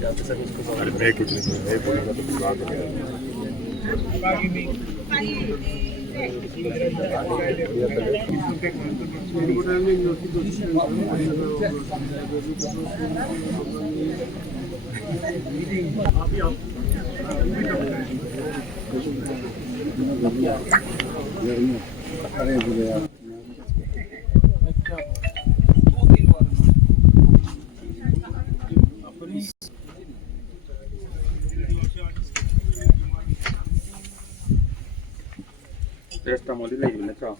अरे मैं कुछ नहीं मैं बोलूँगा तो बुला देगा Paracetamol lagi mana cak?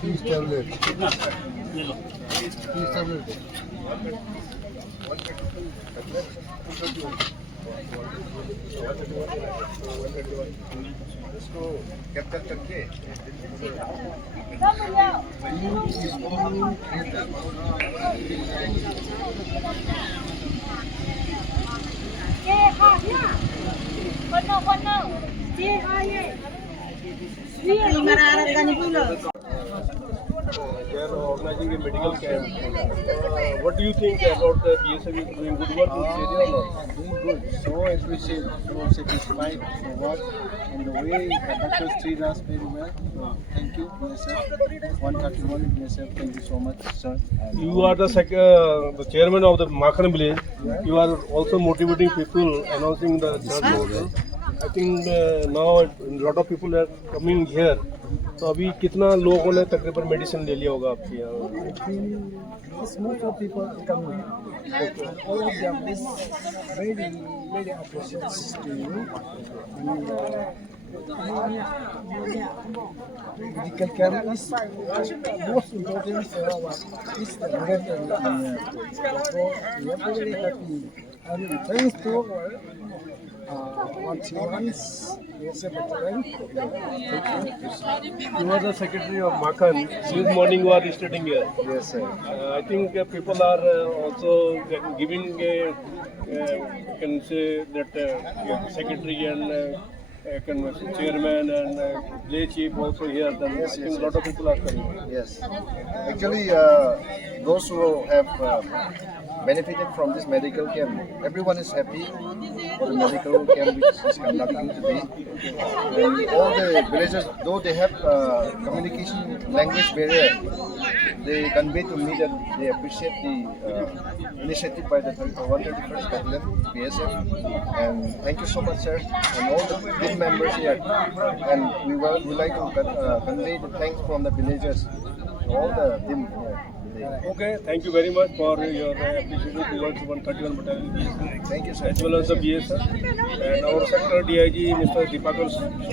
Please tablet. Please tablet. इसको कैप्चर करके They are organizing a medical camp. What do you think about the BSF is doing good work in this area or not? Doing good. So appreciate, so satisfied for what and the way the doctors treat us very well. Thank you, BSF. 131 BSF. Thank you so much, sir. And You are the chairman of the Makhan village. You are also motivating people, announcing the church also. I think now a lot of people are coming here. तो अभी कितना लोगों ने तकरीबन medicine ले लिया होगा आपके यहाँ? I think it's most of people coming. All of them is very, very appreciates to you. Medical camp is most important for our is the medical. So we are very happy. And thanks to once BSF veteran. You are the secretary of Makhan. Since morning you are studying here. Yes, sir. I think people are also giving, can say that secretary and chairman and village chief also here. Then I think a lot of people are coming. Yes. Actually, those who have benefited from this medical camp, everyone is happy for the medical camp which is conducting today. And all the villagers, though they have communication language barrier, they convey to me that they appreciate the initiative by the 131st Battalion BSF. And thank you so much, sir, and all the team members here. And we would like to convey the thanks from the villagers to all the team here. Okay, thank you very much for your appreciation towards 131 Battalion BSF. Thank you, sir. As well as the BSF. And our sector DIG, Mr. Dipakar,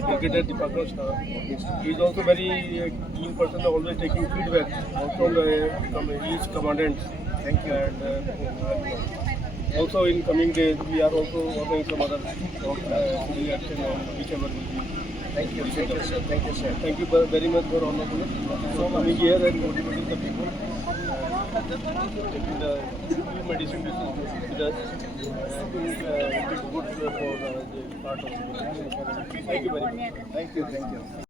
Brigadier Dipakar Shah, he is also very keen person, always taking feedback from each commandant. Thank you. And also in coming days, we are also ordering some other action on whichever will be. Thank you, sir. Thank you, sir. Thank you very much for all of you. So coming here and motivating the people. Taking the medicine with us. It is good for the part of the. Thank you very much. Thank you.